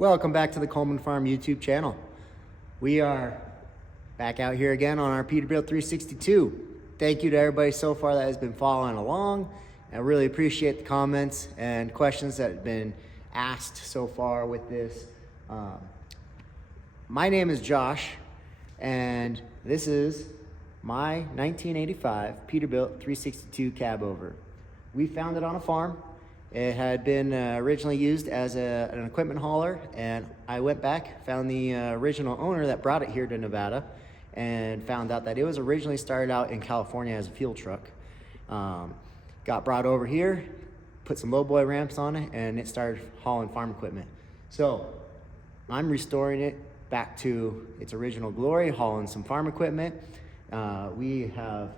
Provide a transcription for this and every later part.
Welcome back to the Coleman Farm YouTube channel. We are back out here again on our Peterbilt 362. Thank you to everybody so far that has been following along. I really appreciate the comments and questions that have been asked so far with this. My name is Josh, and this is my 1985 Peterbilt 362 cab over. We found it on a farm. It had been originally used as an equipment hauler, and I went back, found the original owner that brought it here to Nevada, and found out that it was originally started out in California as a fuel truck. Got brought over here, put some lowboy ramps on it, and it started hauling farm equipment. So I'm restoring it back to its original glory, hauling some farm equipment. We have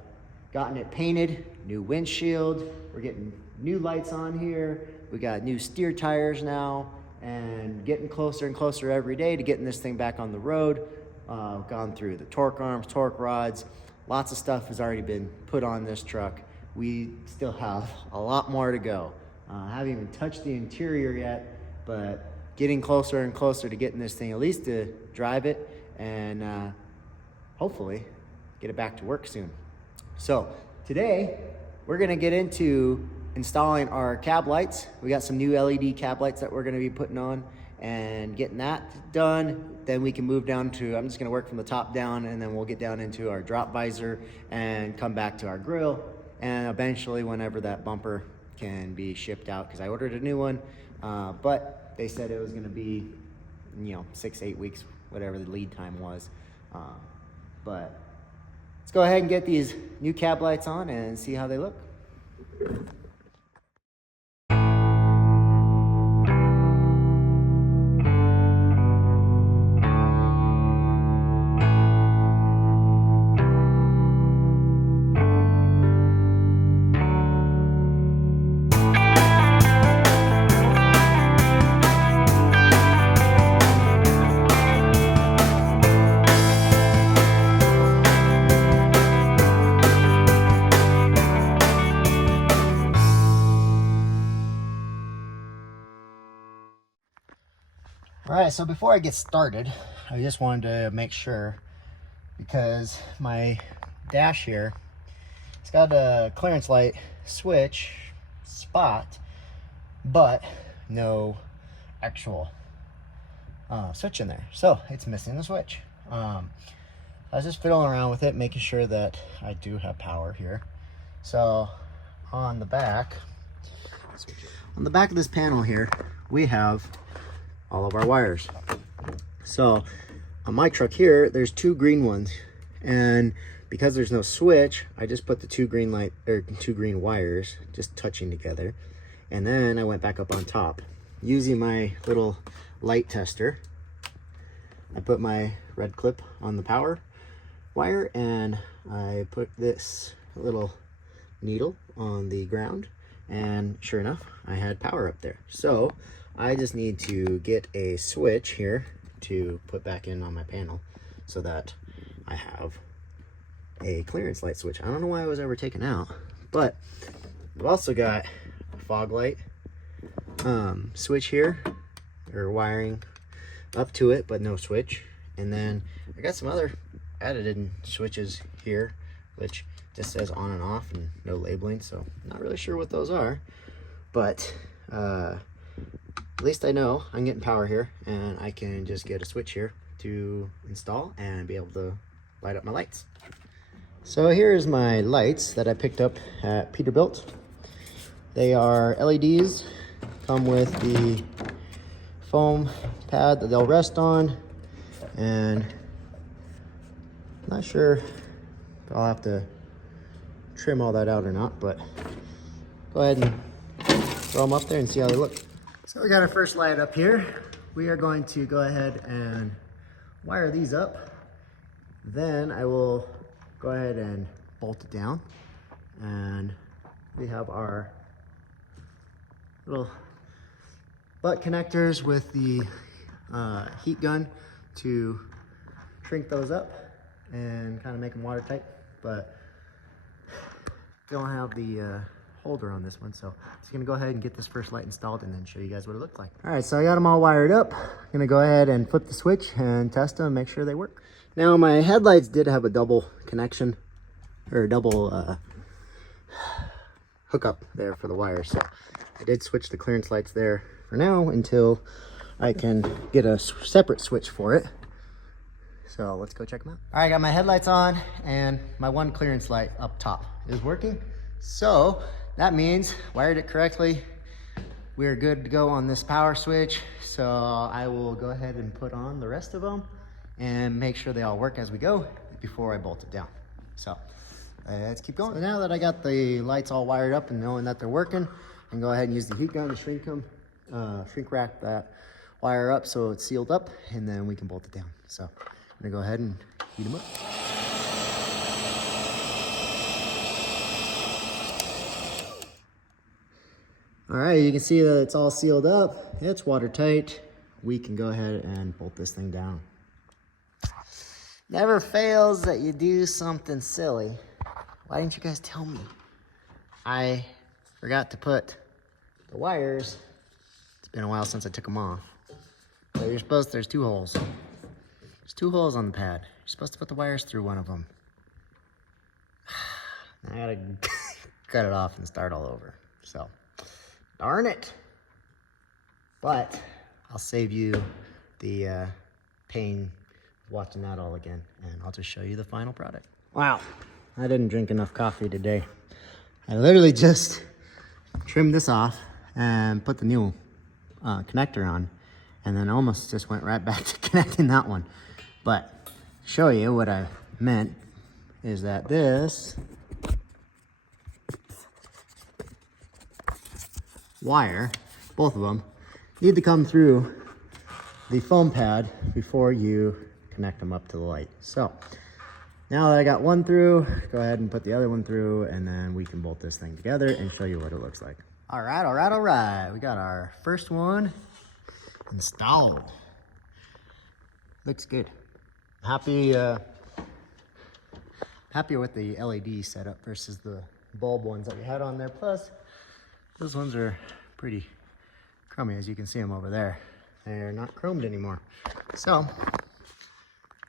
gotten it painted, new windshield, we're getting new lights on here, we got new steer tires now, and getting closer and closer every day to getting this thing back on the road. Gone through the torque arms, torque rods, lots of stuff has already been put on this truck. We still have a lot more to go. I haven't even touched the interior yet, but getting closer and closer to getting this thing at least to drive it and hopefully get it back to work soon. So today we're gonna get into installing our cab lights. We got some new LED cab lights that we're gonna be putting on and getting that done. Then we can move down to, I'm just gonna work from the top down, and then we'll get down into our drop visor and come back to our grill, and eventually whenever that bumper can be shipped out, because I ordered a new one, but they said it was gonna be, 6-8 weeks, whatever the lead time was. But let's go ahead and get these new cab lights on and see how they look. All right, so before I get started, I just wanted to make sure, because my dash here, it's got a clearance light switch spot, but no actual switch in there. So it's missing the switch. I was just fiddling around with it, making sure that I do have power here. So on the back of this panel here, we have all of our wires. So on my truck here, there's two green ones, and because there's no switch, I just put the two green wires just touching together, and then I went back up on top using my little light tester. I put my red clip on the power wire, and I put this little needle on the ground, and sure enough, I had power up there. So I just need to get a switch here to put back in on my panel so that I have a clearance light switch. I don't know why it was ever taken out, but I've also got a fog light switch here, or wiring up to it, but no switch. And then I got some other added switches here, which just says on and off and no labeling, so I'm not really sure what those are, but at least I know I'm getting power here, and I can just get a switch here to install and be able to light up my lights. So here's my lights that I picked up at Peterbilt. They are LEDs, come with the foam pad that they'll rest on, and I'm not sure if I'll have to trim all that out or not, but go ahead and throw them up there and see how they look. So we got our first light up here. We are going to go ahead and wire these up. Then I will go ahead and bolt it down. And we have our little butt connectors with the heat gun to shrink those up and kind of make them watertight. But don't have the holder on this one. So I'm just gonna go ahead and get this first light installed and then show you guys what it looked like. All right, so I got them all wired up. I'm gonna go ahead and flip the switch and test them, make sure they work. Now my headlights did have a double connection, or a double hookup there for the wires. So I did switch the clearance lights there for now until I can get a separate switch for it. So let's go check them out. All right, I got my headlights on and my one clearance light up top is working. So that means wired it correctly. We're good to go on this power switch. So I will go ahead and put on the rest of them and make sure they all work as we go before I bolt it down. So let's keep going. So now that I got the lights all wired up and knowing that they're working, I can go ahead and use the heat gun to shrink wrap that wire up so it's sealed up, and then we can bolt it down. So I'm gonna go ahead and heat them up. All right, you can see that it's all sealed up. It's watertight. We can go ahead and bolt this thing down. Never fails that you do something silly. Why didn't you guys tell me? I forgot to put the wires. It's been a while since I took them off. So there's two holes. There's two holes on the pad. You're supposed to put the wires through one of them. I gotta cut it off and start all over. So, darn it. But I'll save you the pain of watching that all again, and I'll just show you the final product. Wow, I didn't drink enough coffee today. I literally just trimmed this off and put the new connector on, and then almost just went right back to connecting that one. But to show you what I meant is that this wire, both of them, need to come through the foam pad before you connect them up to the light. So now that I got one through, go ahead and put the other one through, and then we can bolt this thing together and show you what it looks like. All right. We got our first one installed. Looks good. Happier with the LED setup versus the bulb ones that we had on there. Plus, those ones are pretty crummy, as you can see them over there. They're not chromed anymore. So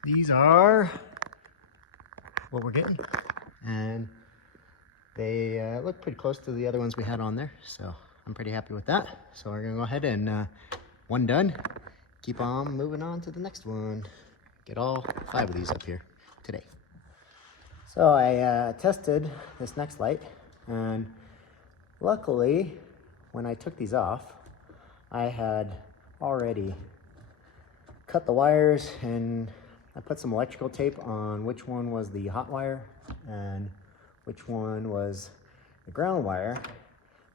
these are what we're getting, and they look pretty close to the other ones we had on there. So I'm pretty happy with that. So we're gonna go ahead and one done. Keep on moving on to the next one. Get all 5 of these up here today. So I tested this next light, and luckily when I took these off, I had already cut the wires, and I put some electrical tape on which one was the hot wire and which one was the ground wire,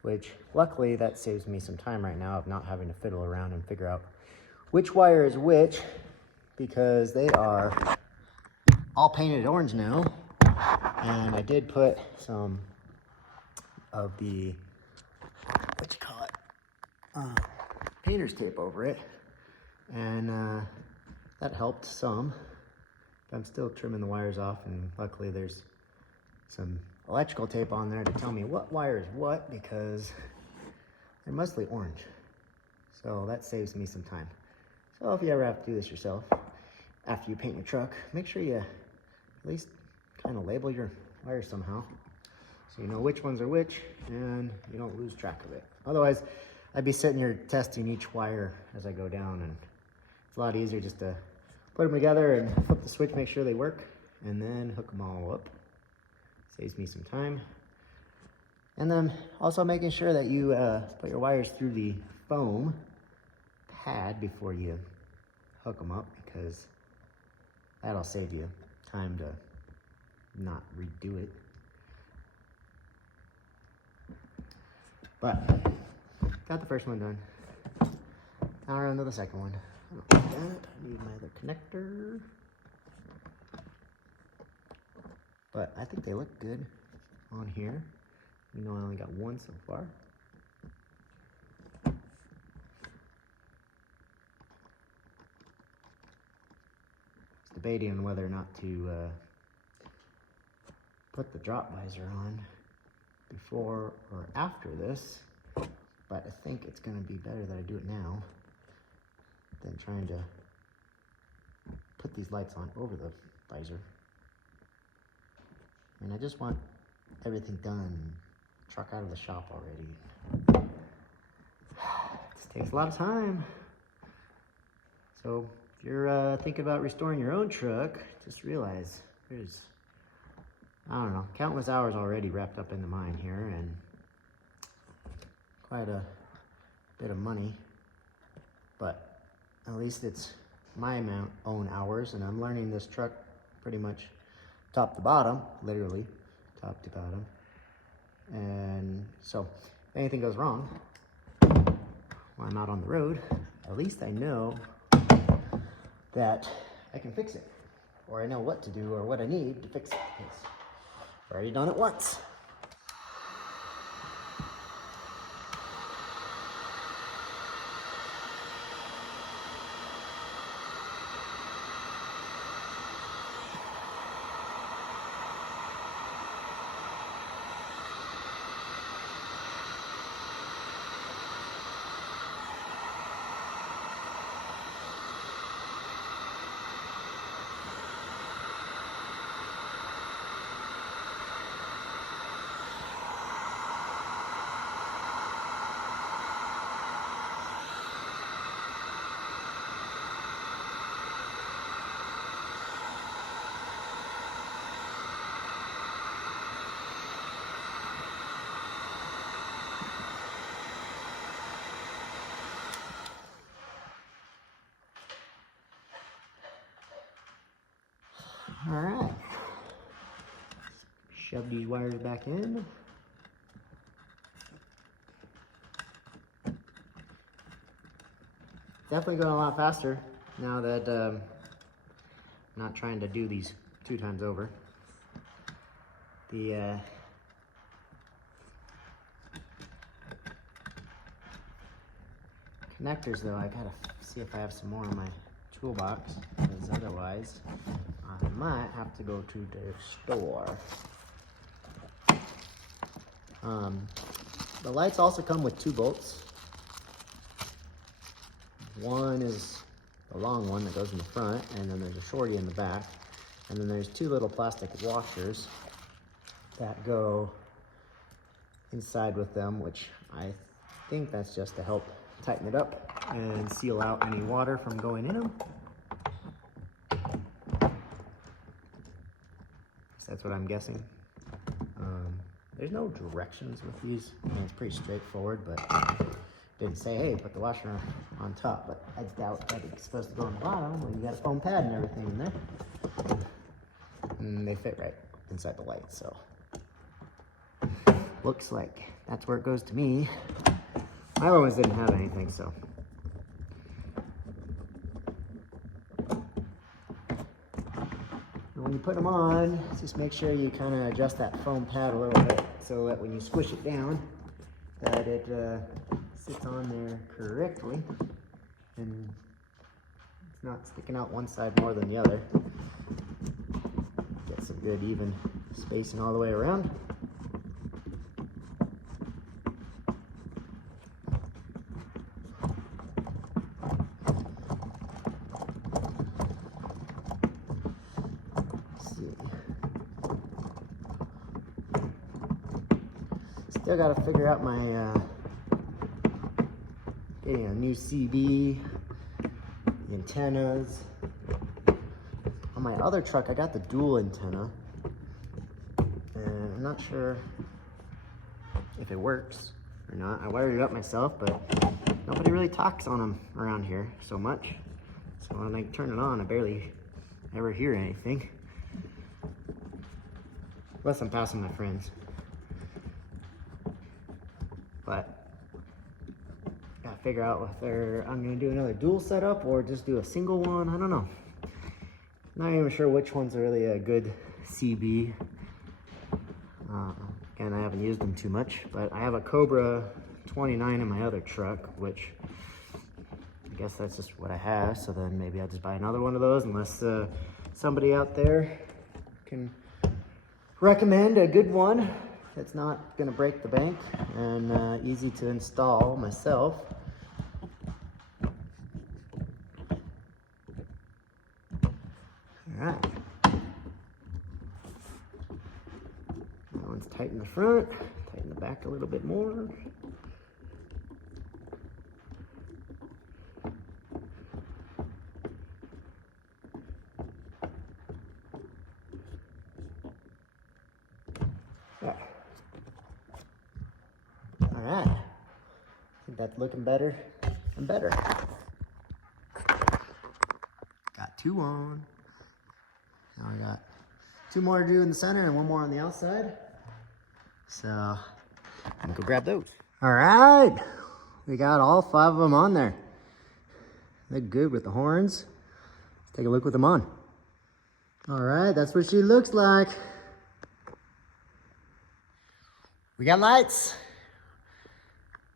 which luckily that saves me some time right now of not having to fiddle around and figure out which wire is which, because they are all painted orange now. And I did put some of the, painter's tape over it, and that helped some. I'm still trimming the wires off, and luckily there's some electrical tape on there to tell me what wire is what, because they're mostly orange. So that saves me some time. So if you ever have to do this yourself, after you paint your truck, make sure you at least kind of label your wires somehow, so you know which ones are which and you don't lose track of it. Otherwise, I'd be sitting here testing each wire as I go down, and it's a lot easier just to put them together and flip the switch, make sure they work, and then hook them all up. Saves me some time. And then also making sure that you put your wires through the foam pad before you hook them up, because that'll save you time to not redo it. But got the first one done. Now we're on to the second one. I need my other connector. But I think they look good on here. You know, I only got one so far. Just debating on whether or not to put the drop visor on. before or after this, but I think it's gonna be better that I do it now than trying to put these lights on over the visor. And I just want everything done, truck out of the shop already. This takes a lot of time. So if you're thinking about restoring your own truck, just realize there's, I don't know, countless hours already wrapped up into mine here, and quite a bit of money, but at least it's my own hours, and I'm learning this truck pretty much top to bottom, literally top to bottom. And so if anything goes wrong while I'm out on the road, at least I know that I can fix it, or I know what to do or what I need to fix it, because I've already done it once. All right, shove these wires back in. Definitely going a lot faster now that I'm not trying to do these 2 times over. The connectors though, I gotta see if I have some more in my toolbox, because otherwise I might have to go to the store. The lights also come with 2 bolts. One is the long one that goes in the front, and then there's a shorty in the back, and then there's 2 little plastic washers that go inside with them, which I think that's just to help tighten it up and seal out any water from going in them. So that's what I'm guessing. There's no directions with these. I mean, it's pretty straightforward, but didn't say, hey, put the washer on top, but I doubt that it's supposed to go on the bottom when you got a foam pad and everything in there. And they fit right inside the light, so looks like that's where it goes to me. My ones didn't have anything, so. And when you put them on, just make sure you kind of adjust that foam pad a little bit so that when you squish it down, that it sits on there correctly and it's not sticking out one side more than the other. Get some good even spacing all the way around. Still got to figure out my getting a new CB, the antennas. On my other truck, I got the dual antenna, and I'm not sure if it works or not. I wired it up myself, but nobody really talks on them around here so much. So when I turn it on, I barely ever hear anything, unless I'm passing my friends. But gotta figure out whether I'm gonna do another dual setup or just do a single one. I don't know. Not even sure which one's really a good CB. Again, I haven't used them too much, but I have a Cobra 29 in my other truck, which I guess that's just what I have. So then maybe I'll just buy another one of those, unless somebody out there can recommend a good one it's not gonna break the bank, and easy to install myself. All right. That one's tight in the front, tighten the back a little bit more. All right, I think that's looking better and better. Got 2 on. Now I got 2 more to do in the center and 1 more on the outside. So I'm gonna go grab those. All right, we got all 5 of them on there. They're good with the horns. Let's take a look with them on. All right, that's what she looks like. We got lights.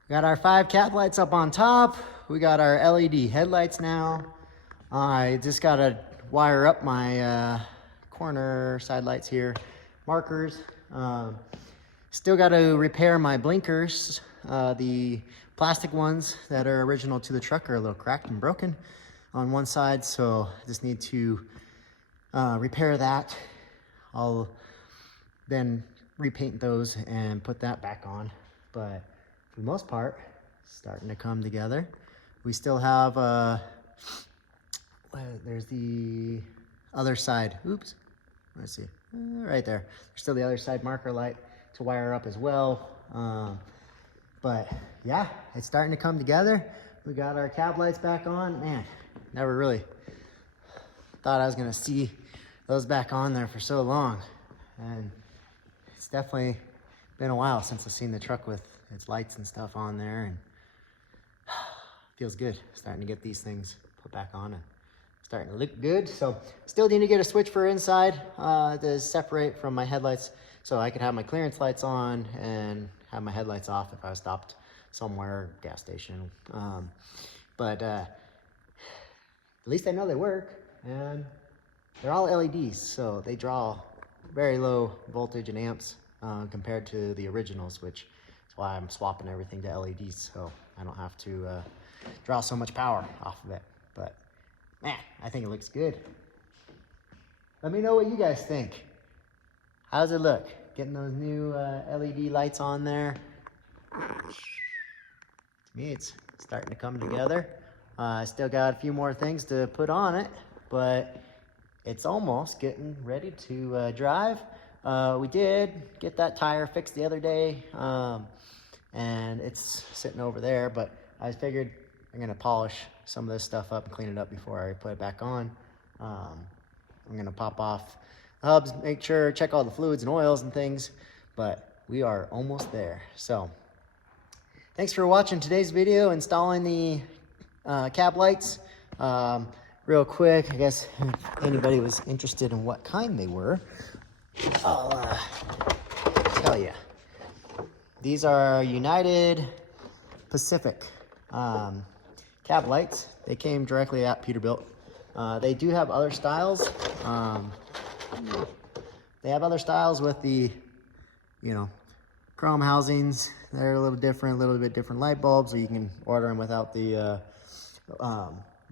We got our 5 cap lights up on top. We got our LED headlights now. I just gotta wire up my corner side lights here, markers. Still gotta repair my blinkers. The plastic ones that are original to the truck are a little cracked and broken on one side, so I just need to repair that. I'll then repaint those and put that back on, but for the most part, it's starting to come together. We still have there's the other side. Oops, let's see, right there. There's still the other side marker light to wire up as well. But yeah, it's starting to come together. We got our cab lights back on. Man, never really thought I was gonna see those back on there for so long. And it's definitely been a while since I've seen the truck with its lights and stuff on there, and feels good starting to get these things put back on and starting to look good. So still need to get a switch for inside to separate from my headlights so I could have my clearance lights on and have my headlights off if I was stopped somewhere, gas station. But at least I know they work, and they're all LEDs, so they draw very low voltage and amps compared to the originals, which is why I'm swapping everything to LEDs, so I don't have to draw so much power off of it. But man, I think it looks good. Let me know what you guys think. How's it look? Getting those new LED lights on there. To me, it's starting to come together. I still got a few more things to put on it, but it's almost getting ready to drive. We did get that tire fixed the other day, and it's sitting over there, but I figured I'm gonna polish some of this stuff up and clean it up before I put it back on. I'm gonna pop off the hubs, make sure, check all the fluids and oils and things, but we are almost there. So thanks for watching today's video installing the cab lights. Real quick, I guess if anybody was interested in what kind they were, I'll tell you. These are United Pacific cab lights. They came directly at Peterbilt. They do have other styles. They have other styles with the, you know, chrome housings. They're a little bit different light bulbs, so you can order them without the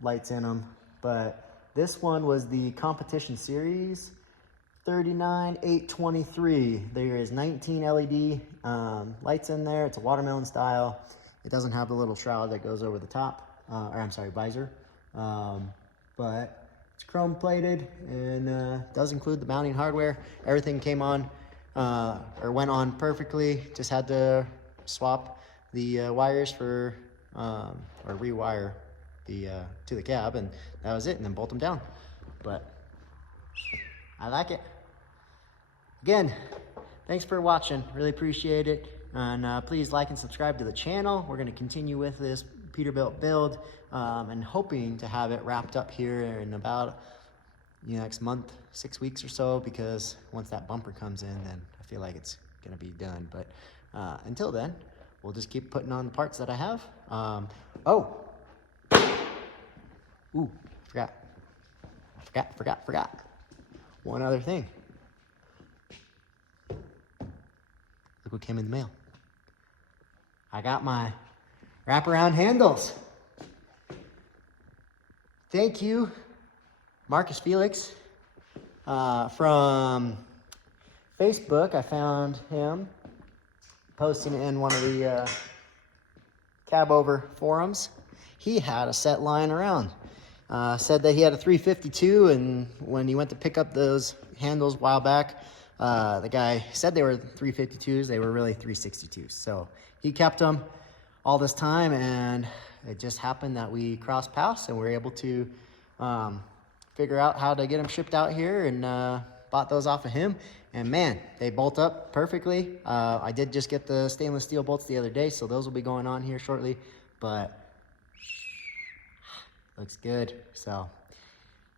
lights in them. But this one was the competition series 39823. There is 19 LED lights in there. It's a watermelon style. It doesn't have the little shroud that goes over the top, visor. But it's chrome plated and does include the mounting hardware. Everything came on or went on perfectly. Just had to swap the wires for or rewire the to the cab, and that was it, and then bolt them down. But I like it. Again, thanks for watching. Really appreciate it. And please like and subscribe to the channel. We're going to continue with this Peterbilt build and hoping to have it wrapped up here in about next month, 6 weeks or so, because once that bumper comes in, then I feel like it's going to be done. But until then, we'll just keep putting on the parts that I have. Forgot. One other thing. The Look what came in the mail. I got my wraparound handles. Thank you, Marcus Felix, from Facebook. I found him posting it in one of the cab over forums. He had a set lying around. Said that he had a 352, and when he went to pick up those handles a while back, the guy said they were 352s. They were really 362s. So he kept them all this time, and it just happened that we crossed paths and we were able to figure out how to get them shipped out here, and bought those off of him. And man, they bolt up perfectly. I did just get the stainless steel bolts the other day, so those will be going on here shortly, but looks good. So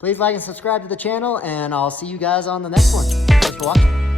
please like and subscribe to the channel, and I'll see you guys on the next one. Thanks for watching.